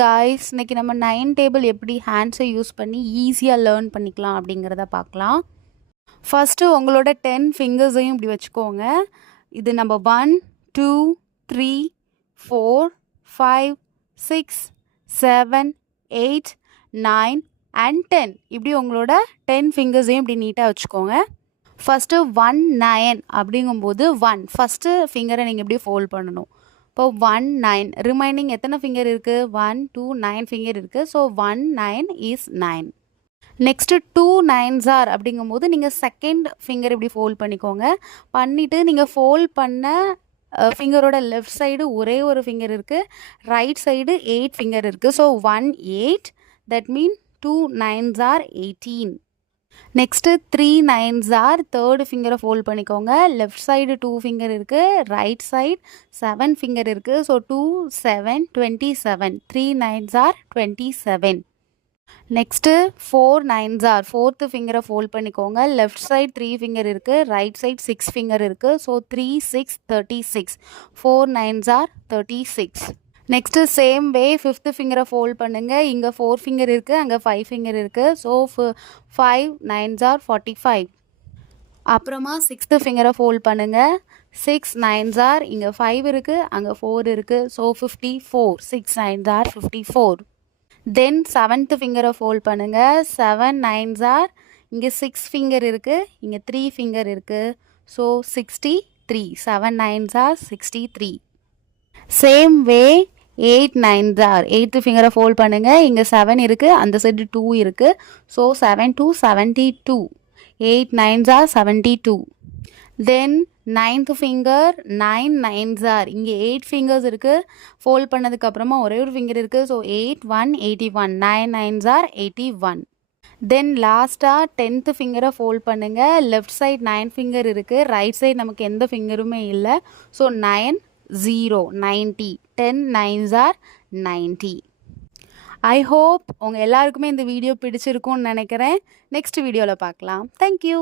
Guys, இன்னைக்கு நம்ம 9 table எப்படி ஹேண்ட்ஸை யூஸ் பண்ணி ஈஸியாக லேர்ன் பண்ணிக்கலாம் அப்படிங்கிறத பார்க்கலாம். ஃபஸ்ட்டு உங்களோட 10 ஃபிங்கர்ஸையும் இப்படி வச்சுக்கோங்க. இது நம்ம 1 2 3 4 5 6 7 8 9 and 10 இப்படி உங்களோட 10 ஃபிங்கர்ஸையும் இப்படி நீட்டாக வச்சுக்கோங்க. ஃபஸ்ட்டு 1 9 அப்படிங்கும்போது 1 ஃபஸ்ட்டு ஃபிங்கரை நீங்கள் இப்படி ஃபோல்ட் பண்ணணும். இப்போ 1 9 ரிமைனிங் எத்தனை ஃபிங்கர் இருக்குது? 1 2 9 ஃபிங்கர் இருக்குது. So 1 9 is 9. Next 2 9s R அப்படிங்கும்போது நீங்கள் செகண்ட் ஃபிங்கர் இப்படி ஃபோல்ட் பண்ணிக்கோங்க. பண்ணிவிட்டு நீங்கள் ஃபோல்ட் பண்ண ஃபிங்கரோட லெஃப்ட் சைடு ஒரே ஒரு ஃபிங்கர் இருக்குது, ரைட் சைடு 8 ஃபிங்கர் இருக்குது. So 1 8 that mean 2 9s are 18. Next 3 9s are third ஃபிங்கரை ஃபோல்ட் பண்ணிக்கோங்க. லெஃப்ட் சைடு 2 ஃபிங்கர் இருக்குது, ரைட் சைடு 7 ஃபிங்கர் இருக்குது. So 2 7 27. 3 9s are 27. Next 4 9s are fourth ஃபிங்கரை ஃபோல்ட் பண்ணிக்கோங்க. லெஃப்ட் சைடு 3 ஃபிங்கர் இருக்குது, right side 6 finger இருக்குது. So 3 6 36. 4 9s are 36. Next same way fifth ஃபிங்கரை fold பண்ணுங்கள். இங்கே 4 ஃபிங்கர் இருக்குது, அங்கே 5 ஃபிங்கர் இருக்குது. So 5 9s are 45. அப்புறமா சிக்ஸ்த்து ஃபிங்கரை ஃபோல்ட் பண்ணுங்கள். 6 9s ஆர் இங்கே 5 இருக்குது, அங்கே 4 இருக்குது. So 54. 6 9s are 54. Then seventh ஃபிங்கரை ஃபோல்ட் பண்ணுங்கள். 7 9s ஆர் இங்கே 6 ஃபிங்கர் இருக்குது, இங்கே 3 ஃபிங்கர் இருக்குது. So 63. 7 9s are 63. Same way 8 9s are eighth ஃபிங்கரை ஃபோல்ட் பண்ணுங்கள். இங்கே 7 இருக்குது, அந்த சைடு 2 இருக்குது. So 7 2 72. 8 9s are 72. Then ninth finger 9 9s are இங்கே 8 ஃபிங்கர்ஸ் இருக்குது. ஃபோல்ட் பண்ணதுக்கப்புறமா ஒரே ஒரு ஃபிங்கர் இருக்குது. ஸோ 8 1 81. 9 9s R 81. தென் லாஸ்ட்டாக 10th ஃபிங்கரை ஃபோல்ட் பண்ணுங்கள். லெஃப்ட் சைட் 9 ஃபிங்கர் இருக்குது, ரைட் சைடு நமக்கு எந்த ஃபிங்கருமே இல்லை. So 9 0 90. 10 9s R 90. I hope உங்கள் எல்லாருக்குமே இந்த வீடியோ பிடிச்சிருக்கும்னு நினைக்கிறேன். நெக்ஸ்ட் வீடியோவில் பார்க்கலாம். தேங்க்யூ.